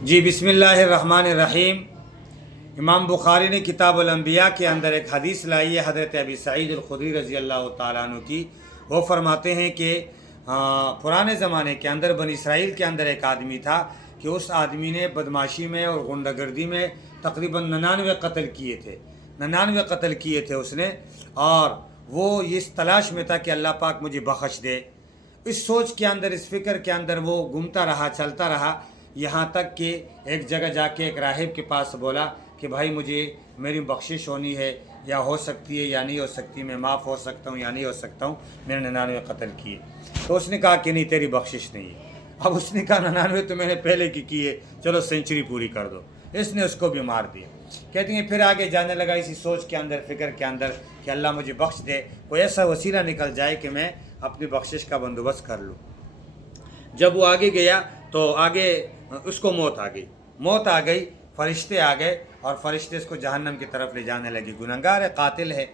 जी बिस्मिल्लाहिर्रहमानिर्रहीम। इमाम बुखारी ने किताब अल-अंबिया के अंदर एक हदीस लाई है हज़रत अबी सईद अल-खुदरी रज़ी अल्लाह तआला अन्हु की। वो फरमाते हैं कि पुराने ज़माने के अंदर बनी इसराइल के अंदर एक आदमी था कि उस आदमी ने बदमाशी में और गुंडागर्दी में तकरीबन 99 कत्ल किए थे। 99 कत्ल किए थे उसने, और वो इस तलाश में था कि अल्लाह पाक मुझे बख्श दे। इस सोच के अंदर, इस फिक्र के अंदर वो घूमता रहा, चलता रहा, यहाँ तक कि एक जगह जाके एक राहिब के पास बोला कि भाई मुझे मेरी बख्शिश होनी है, या हो सकती है या नहीं हो सकती, मैं माफ़ हो सकता हूँ या नहीं हो सकता हूँ, मैंने 99 कत्ल किए। तो उसने कहा कि नहीं, तेरी बख्शिश नहीं है। अब उसने कहा 99 तो मैंने पहले की है, चलो सेंचुरी पूरी कर दो। इसने उसको भी मार दिया। कहती हैं फिर आगे जाने लगा इसी सोच के अंदर, फिक्र के अंदर कि अल्लाह मुझे बख्श दे, कोई ऐसा वसीला निकल जाए कि मैं अपनी बख्शिश का बंदोबस्त कर लूँ। जब वो आगे गया तो आगे उसको मौत आ गई, फरिश्ते आ गए और फरिश्ते इसको जहन्नम की तरफ ले जाने लगे। गुनहगार है, कातिल है।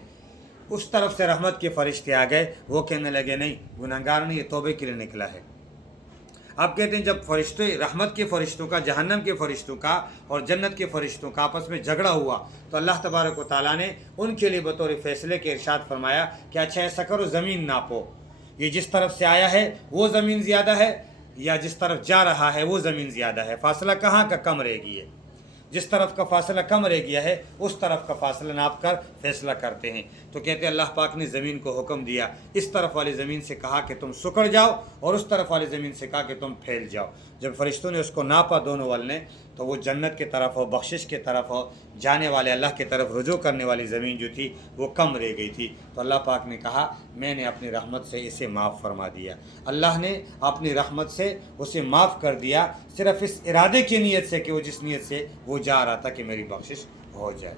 उस तरफ से रहमत के फरिश्ते आ गए, वो कहने लगे नहीं, गुनहगार नहीं, ये तौबे के लिए निकला है। अब कहते हैं जब फरिश्ते, रहमत के फरिश्तों का, जहन्नम के फरिश्तों का और जन्नत के फरिश्तों का आपस में झगड़ा हुआ, तो अल्लाह तबारक व तआला ने उनके लिए बतौर फैसले के इरशाद फरमाया कि अच्छा ऐसा करो, ज़मीन नापो, ये जिस तरफ से आया है वो ज़मीन ज़्यादा है या जिस तरफ जा रहा है वो ज़मीन ज़्यादा है, फासला कहाँ का कम रह गई है। जिस तरफ का फासला कम रह गया है उस तरफ का फासला नाप कर फैसला करते हैं। तो कहते हैं अल्लाह पाक ने ज़मीन को हुक्म दिया, इस तरफ वाली ज़मीन से कहा कि तुम सुकड़ जाओ, और उस तरफ वाली ज़मीन से कहा कि तुम फैल जाओ। जब फरिश्तों ने उसको नापा दोनों वाल ने, तो वो जन्नत की तरफ हो, बख्शिश की तरफ हो, जाने वाले अल्लाह की तरफ रुजू करने वाली ज़मीन जो थी वो कम रह गई थी। तो अल्लाह पाक ने कहा मैंने अपनी रहमत से इसे माफ़ फरमा दिया। अल्लाह ने अपनी रहमत से उसे माफ़ कर दिया, सिर्फ इस इरादे की नीयत से कि वो जिस नीयत से वो जा रहा था कि मेरी बख्शिश हो जाए।